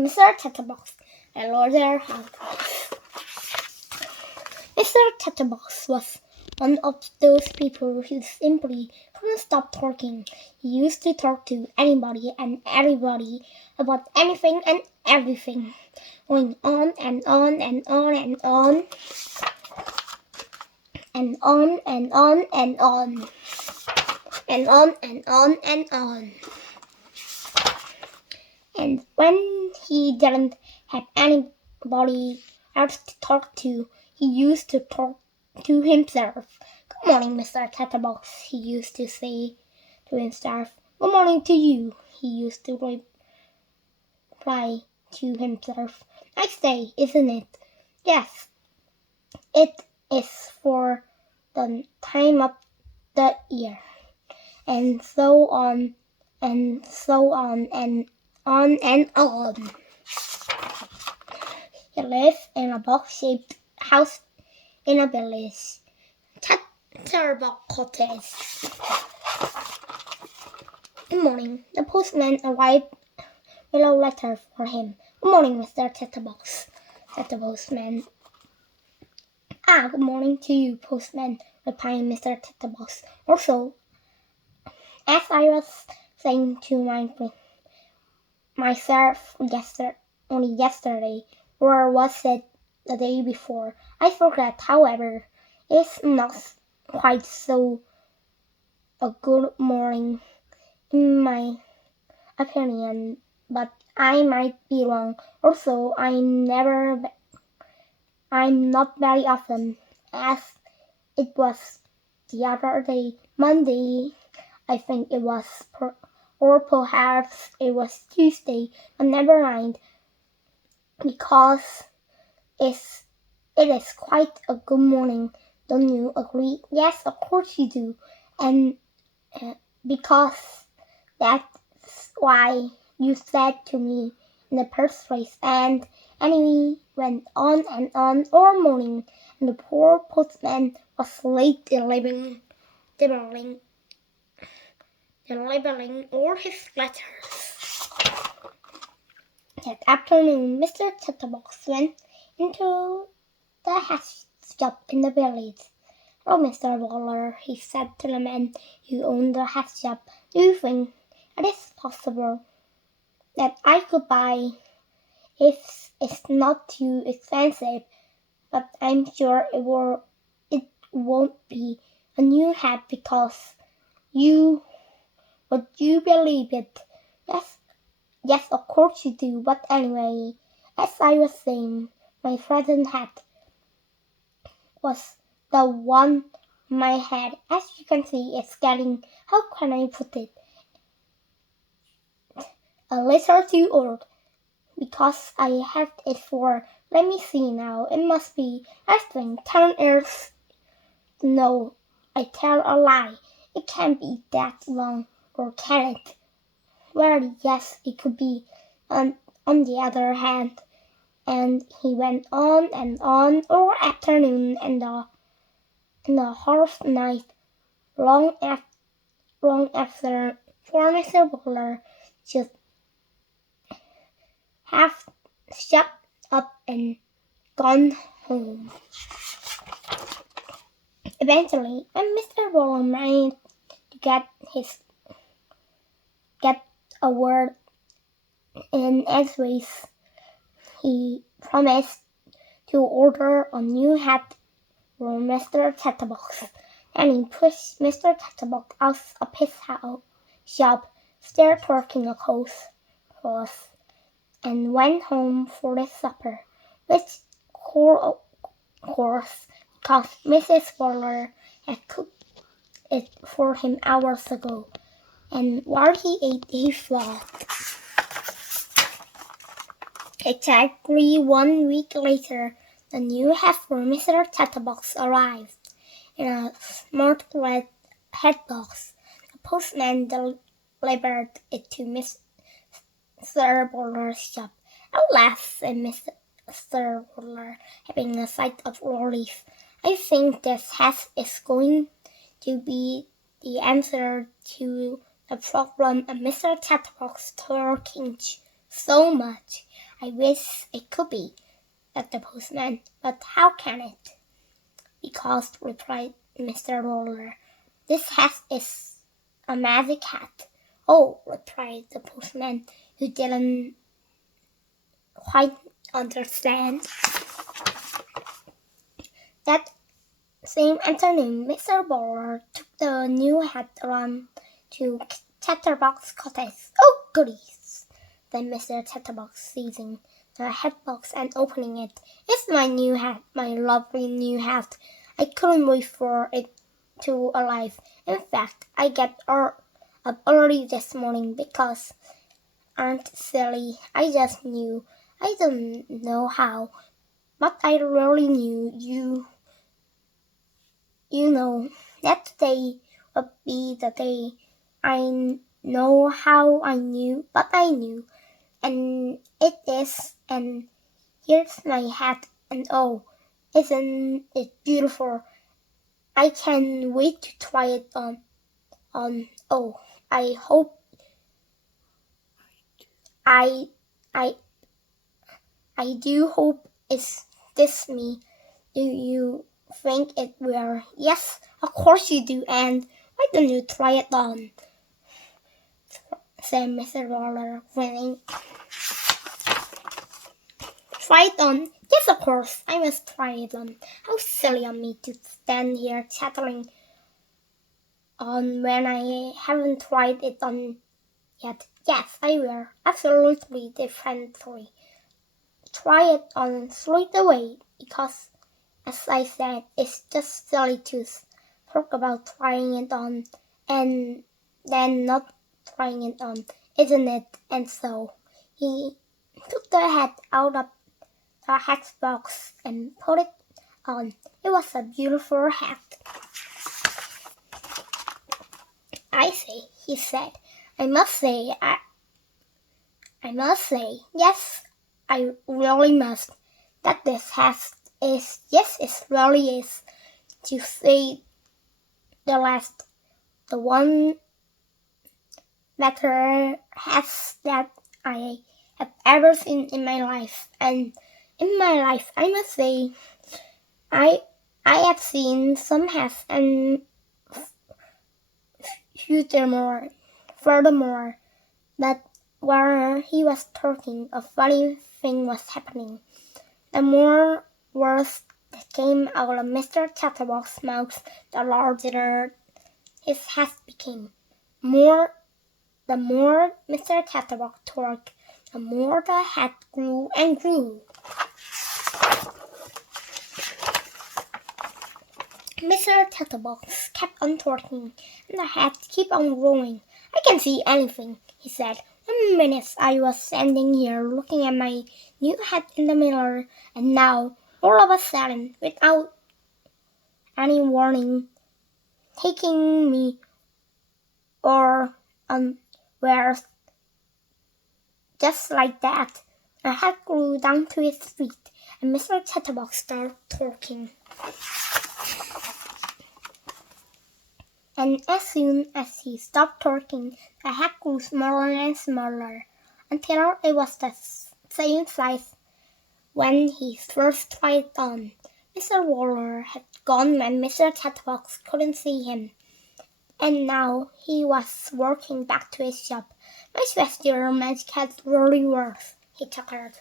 Mr. Chatterbox and Roger Hargreaves. Mr. Chatterbox was one of those people who simply couldn't stop talking. He used to talk to anybody and everybody about anything and everything, going on and on and on and on, and on and on and on, and on and on and on. And when he didn't have anybody else to talk to, he used to talk to himself. "Good morning, Mr. Chatterbox," he used to say to himself. "Good morning to you," he used to reply to himself. "Nice day, isn't it?" "Yes, it is for the time of the year." And so on, and so on, and on and on. He lived in a box-shaped house in a village. Chatterbox Cottage. Good morning. The postman arrived with a letter for him. "Good morning, Mr. Chatterbox," said the postman. "Good morning to you, postman," replied Mr. Chatterbox. "Also, as I was saying to myself only yesterday, or was it the day before? I forget, however. It's not quite so a good morning, in my opinion, but I might be wrong. Also, I'm not very often, as it was the other day, Monday, I think it was, or perhaps it was Tuesday, but never mind, because it is quite a good morning. Don't you agree?" "Yes, of course you do, and because that's why you said to me in the first place." And anyway, went on and on all morning, and the poor postman was late delivering all his letters. That afternoon, Mr. Chatterbox went into the hat shop in the village. "Hello, Mr. Waller," he said to the man who owned the hat shop. "Do you think it is possible that I could buy, if it's not too expensive, but I'm sure it won't be, a new hat because would you believe it?" Yes, of course you do, but anyway, as I was saying, my present hat was the one my head. As you can see, it's getting, how can I put it, a little too old, because I had it for, let me see now, it must be, I think, 10 years. No, I tell a lie. It can't be that long, or can it? Well, yes, it could be. On the other hand, and he went on and on all afternoon and the whole night, long after poor Mr. Waller just half shut up and gone home. Eventually, when Mr. Waller managed to get a word in edgeways, he promised to order a new hat for Mr. Chatterbox. Then he pushed Mr. Chatterbox out of his shop, started working a clothes, and went home for his supper, which, of course, because Mrs. Waller had cooked it for him hours ago. And while he ate, he thought. Exactly 1 week later, the new hat for Mr. Chatterbox arrived in a smart red hat-box. The postman delivered it to Mr. Waller's shop. "At last," said Mr. Waller, having a sigh of relief. "I think this hat is going to be the answer to the problem of Mr. Chatterbox talking so much. I wish it could be, said the postman, but how can it? Because, replied Mr. Roller, this hat is a magic hat. Oh, replied the postman, who didn't quite understand. That same afternoon, Mr. Bowler took the new hat around to Chatterbox Cottage. Oh, goodies! Said Mr. Chatterbox, seizing the hat box and opening it. It's my new hat, my lovely new hat. I couldn't wait for it to arrive. In fact, I got up early this morning because, Aunt Sally, I just knew. I don't know how, but I really knew you know that today would be the day. I know how I knew, but I knew. And it is, and here's my hat, and oh, isn't it beautiful? I can't wait to try it on. Oh, I hope I do hope it's this me. Do you think it will? Yes, of course you do, and why don't you try it on? Said Mr. Roller, grinning. Try it on? Yes, of course, I must try it on. How silly of me to stand here chattering on when I haven't tried it on yet. Yes, I will. Absolutely, definitely. Try it on straight away, because, as I said, it's just silly to talk about trying it on and then not trying it on, isn't it? And so he took the hat out of the hat box and put it on. It was a beautiful hat. I say, he said, I must say, yes, I really must, that this hat is, yes, it really is, to say the last, the one better hats that I have ever seen in my life. And in my life, I must say, I have seen some hats, and furthermore, that while he was talking, a funny thing was happening. The more words that came out of Mr. Chatterbox's mouth, the larger his hat became. The more Mr. Chatterbox talked, the more the hat grew and grew. Mr. Chatterbox kept on talking, and the hat kept on growing. I can see anything, he said. 1 minute I was standing here looking at my new hat in the mirror, and now, all of a sudden, without any warning, taking me or unawares, just like that, a hat grew down to his feet, and Mr. Chatterbox started talking. And as soon as he stopped talking, the hat grew smaller and smaller, until it was the same size when he first tried it on. Mr. Waller had gone when Mr. Chatterbox couldn't see him, and now he was walking back to his shop. My special magic hat really works, he chuckled.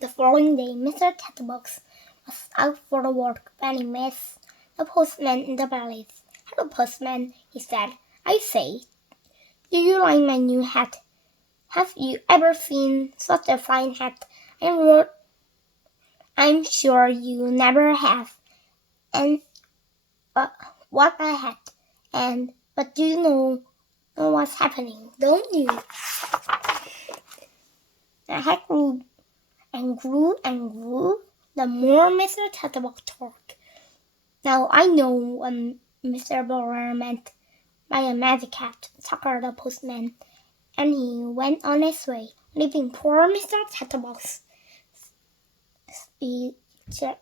The following day, Mr. Chatterbox was out for a walk when he met the postman in the village. Hello, postman, he said. I say, do you like my new hat? Have you ever seen such a fine hat? I'm sure you never have. And what a hat! But you know what's happening, don't you? The hat grew and grew and grew. The more Mr. Chatterbox talked. Now I know what Mr. Borer meant by a magic hat, chuckled the postman, and he went on his way, leaving poor Mr. Chatterbox speechless.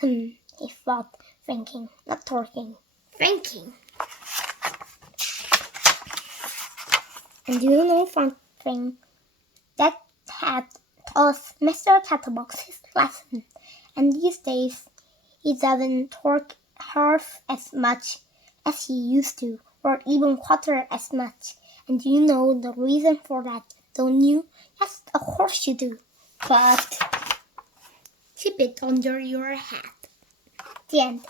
He thought, thinking, not talking, thinking. And do you know something? That had taught Mr. Chatterbox his lesson, and these days he doesn't talk half as much as he used to, or even quarter as much. And you know the reason for that, don't you? Yes, of course you do. But keep it under your hat. The end.